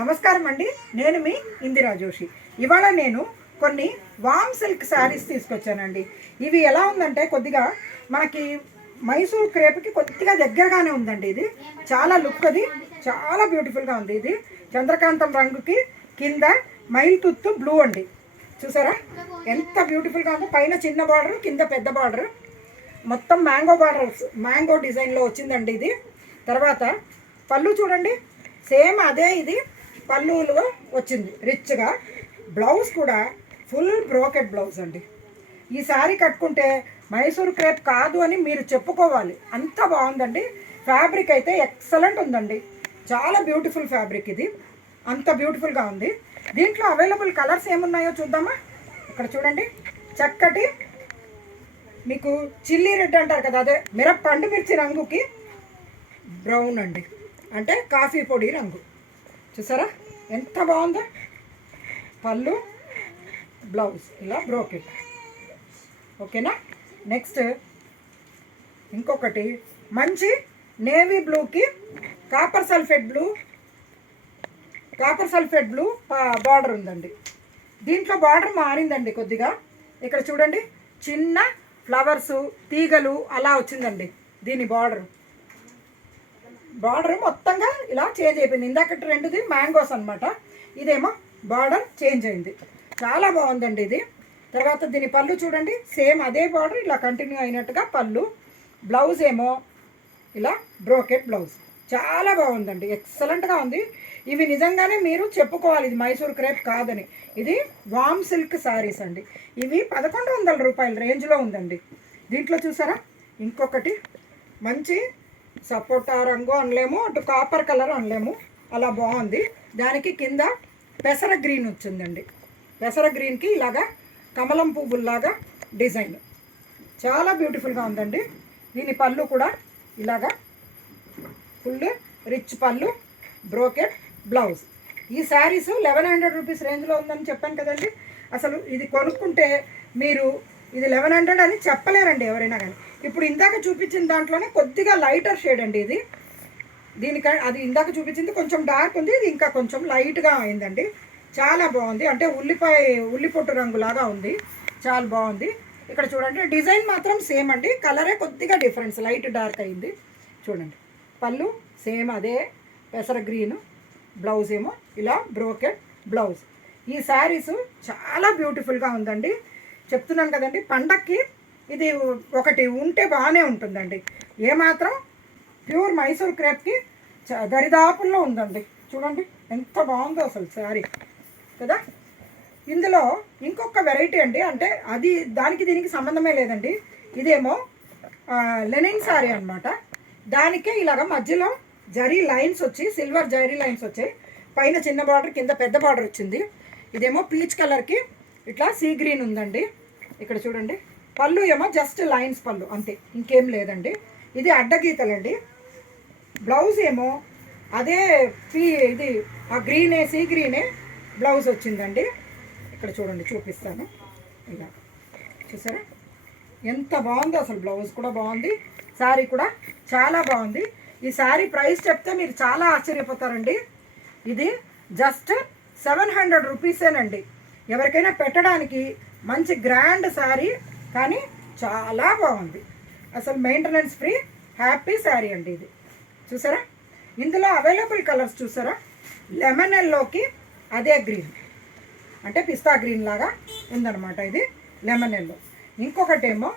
నమస్కారం అండి, నేను మీ ఇందిరా జోషి. ఇవాళ నేను కొన్ని వామ్ సిల్క్ శారీస్ తీసుకొచ్చానండి. ఇవి ఎలా ఉందంటే కొద్దిగా మనకి మైసూర్ క్రేప్కి కొద్దిగా దగ్గరగానే ఉందండి. ఇది చాలా లుక్, అది చాలా బ్యూటిఫుల్గా ఉంది. ఇది చంద్రకాంతం రంగుకి కింద మైల్ తుత్తు బ్లూ అండి. చూసారా ఎంత బ్యూటిఫుల్గా ఉందో. పైన చిన్న బార్డర్, కింద పెద్ద బార్డర్, మొత్తం మ్యాంగో బార్డర్స్, మ్యాంగో డిజైన్లో వచ్చిందండి ఇది. తర్వాత పళ్ళు చూడండి, సేమ్ అదే ఇది పళ్ళులో వచ్చింది రిచ్గా. బ్లౌజ్ కూడా ఫుల్ బ్రోకెట్ బ్లౌజ్ అండి. ఈ శారీ కట్టుకుంటే మైసూర్ క్రేప్ కాదు అని మీరు చెప్పుకోవాలి, అంత బాగుందండి. ఫ్యాబ్రిక్ అయితే ఎక్సలెంట్ ఉందండి, చాలా బ్యూటిఫుల్ ఫ్యాబ్రిక్ ఇది, అంత బ్యూటిఫుల్గా ఉంది. దీంట్లో అవైలబుల్ కలర్స్ ఏమున్నాయో చూద్దామా. ఇక్కడ చూడండి, చక్కటి మీకు చిల్లీ రెడ్ అంటారు కదా, అదే పండు మిర్చి రంగుకి బ్రౌన్ అండి, అంటే కాఫీ పొడి రంగు. చూసారా ఎంత బాగుందో. పళ్ళు, బ్లౌజ్ ఇలా బ్రోకెట్. ఓకేనా. నెక్స్ట్ ఇంకొకటి మంచి నేవీ బ్లూకి కాపర్ సల్ఫేట్ బ్లూ బార్డర్ ఉందండి. దీంట్లో బార్డర్ మారిందండి కొద్దిగా. ఇక్కడ చూడండి, చిన్న ఫ్లవర్సు, తీగలు అలా వచ్చిందండి. దీని బార్డర్ మొత్తంగా ఇలా చేంజ్ అయిపోయింది. ఇందాకటి రెండుది మ్యాంగోస్ అనమాట, ఇదేమో బార్డర్ చేంజ్ అయింది. చాలా బాగుందండి ఇది. తర్వాత దీని పళ్ళు చూడండి, సేమ్ అదే బార్డర్ ఇలా కంటిన్యూ అయినట్టుగా పళ్ళు. బ్లౌజ్ ఏమో ఇలా బ్రోకెట్ బ్లౌజ్. చాలా బాగుందండి, ఎక్సలెంట్గా ఉంది. ఇవి నిజంగానే మీరు చెప్పుకోవాలి, ఇది మైసూర్ క్రేప్ కాదని. ఇది వామ్ సిల్క్ శారీస్ అండి. ఇవి 1100 రూపాయల రేంజ్లో ఉందండి. దీంట్లో చూసారా ఇంకొకటి మంచి సపోటా రంగు అనలేము, అటు కాపర్ కలర్ అనలేము, అలా బాగుంది. దానికి కింద పెసర గ్రీన్ వచ్చిందండి. పెసర గ్రీన్కి ఇలాగా కమలం పువ్వుల్లాగా డిజైన్ చాలా బ్యూటిఫుల్గా ఉందండి. దీని పళ్ళు కూడా ఇలాగా ఫుల్ రిచ్ పళ్ళు, బ్రోకెట్ బ్లౌజ్. ఈ శారీస్ 1100 రూపీస్ రేంజ్లో ఉందని చెప్పాను కదండి. అసలు ఇది కొనుక్కుంటే మీరు ఇది 1100 అని చెప్పలేరండి ఎవరైనా కానీ. ఇప్పుడు ఇందాక చూపించిన దాంట్లోనే కొద్దిగా లైటర్ షేడ్ అండి ఇది. అది ఇందాక చూపించింది కొంచెం డార్క్ ఉంది, ఇది ఇంకా కొంచెం లైట్గా అయిందండి. చాలా బాగుంది, అంటే ఉల్లిపొట్టు రంగులాగా ఉంది, చాలా బాగుంది. ఇక్కడ చూడండి, డిజైన్ మాత్రం సేమ్ అండి, కలరే కొద్దిగా డిఫరెన్స్, లైట్ డార్క్ అయింది. చూడండి పళ్ళు సేమ్ అదే పెసర గ్రీను, బ్లౌజ్ ఏమో ఇలా బ్రోకెట్ బ్లౌజ్. ఈ శారీస్ చాలా బ్యూటిఫుల్గా ఉందండి. చెప్తున్నాను కదండి, పండక్కి ఇది ఒకటి ఉంటే బాగానే ఉంటుందండి. ఏమాత్రం ప్యూర్ మైసూర్ క్రేప్కి దరిదాపుల్లో ఉందండి. చూడండి ఎంత బాగుందో అసలు శారీ కదా. ఇందులో ఇంకొక వెరైటీ అండి, అంటే అది దానికి దీనికి సంబంధమే లేదండి. ఇదేమో లెనిన్ శారీ అనమాట. దానికే ఇలాగ మధ్యలో జరీ లైన్స్ వచ్చి, సిల్వర్ జరీ లైన్స్ వచ్చాయి. పైన చిన్న బార్డర్, కింద పెద్ద బార్డర్ వచ్చింది. ఇదేమో పీచ్ కలర్కి ఇట్లా సీ గ్రీన్ ఉందండి. ఇక్కడ చూడండి, పళ్ళు ఏమో జస్ట్ లైన్స్ పళ్ళు అంతే, ఇంకేం లేదండి. ఇది అడ్డగీతలండి. బ్లౌజ్ ఏమో అదే ఇది ఆ గ్రీనే, సీ గ్రీనే బ్లౌజ్ వచ్చిందండి. ఇక్కడ చూడండి, చూపిస్తాను. ఇలా చూసారా ఎంత బాగుందో అసలు. బ్లౌజ్ కూడా బాగుంది, శారీ కూడా చాలా బాగుంది. ఈ శారీ ప్రైస్ చెప్తే మీరు చాలా ఆశ్చర్యపోతారండి. ఇది జస్ట్ 700 రూపీసేనండి. ఎవరికైనా పెట్టడానికి మంచి గ్రాండ్ శారీ, కానీ చాలా బాగుంది అసలు. మెయింటెనెన్స్ ఫ్రీ హ్యాపీ శారీ అండి ఇది. చూసారా ఇందులో అవైలబుల్ కలర్స్ చూసారా. లెమన్ ఎల్లోకి అదే గ్రీన్, అంటే పిస్తా గ్రీన్ లాగా ఉందన్నమాట ఇది లెమన్ ఎల్లో. ఇంకొకటేమో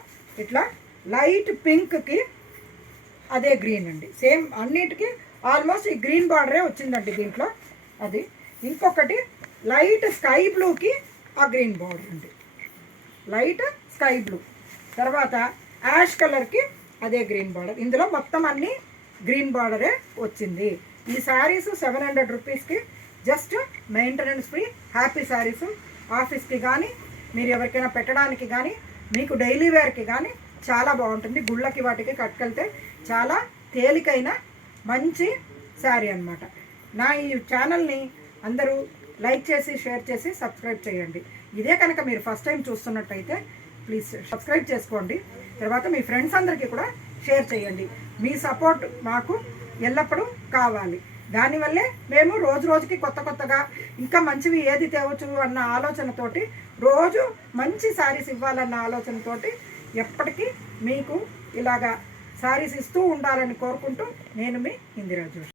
ఇట్లా లైట్ పింక్కి అదే గ్రీన్ అండి. సేమ్ అన్నిటికీ ఆల్మోస్ట్ ఈ గ్రీన్ బార్డరే వచ్చిందండి దీంట్లో అది. ఇంకొకటి లైట్ స్కై బ్లూకి ఆ గ్రీన్ బార్డర్ అండి, లైట్ స్కై బ్లూ. తర్వాత యాష్ కలర్కి అదే గ్రీన్ బార్డర్. ఇందులో మొత్తం అన్నీ గ్రీన్ బార్డరే వచ్చింది. ఈ శారీస్ 700 రూపీస్కి just maintenance free happy saris. ఆఫీస్కి కానీ మీరు ఎవరికైనా పెట్టడానికి కానీ మీకు డైలీ వేర్కి కానీ చాలా బాగుంటుంది. గుళ్ళకి వాటికి కట్టుకెళ్తే చాలా తేలికైన మంచి శారీ అనమాట. నా ఈ ఛానల్ని అందరూ లైక్ చేసి, షేర్ చేసి, సబ్స్క్రైబ్ చేయండి. ఇదే కనుక మీరు ఫస్ట్ టైం చూస్తున్నట్టయితే ప్లీజ్ సబ్స్క్రైబ్ చేసుకోండి. తర్వాత మీ ఫ్రెండ్స్ అందరికీ కూడా షేర్ చేయండి. మీ సపోర్ట్ మాకు ఎల్లప్పుడూ కావాలి. దానివల్లే మేము రోజు రోజుకి కొత్త కొత్తగా ఇంకా మంచివి ఏది తేవచ్చు అన్న ఆలోచనతోటి, రోజు మంచి శారీస్ ఇవ్వాలన్న ఆలోచనతోటి ఎప్పటికీ మీకు ఇలాగా శారీస్ ఇస్తూ ఉండాలని కోరుకుంటూ నేను మీ ఇందిరా జోషి.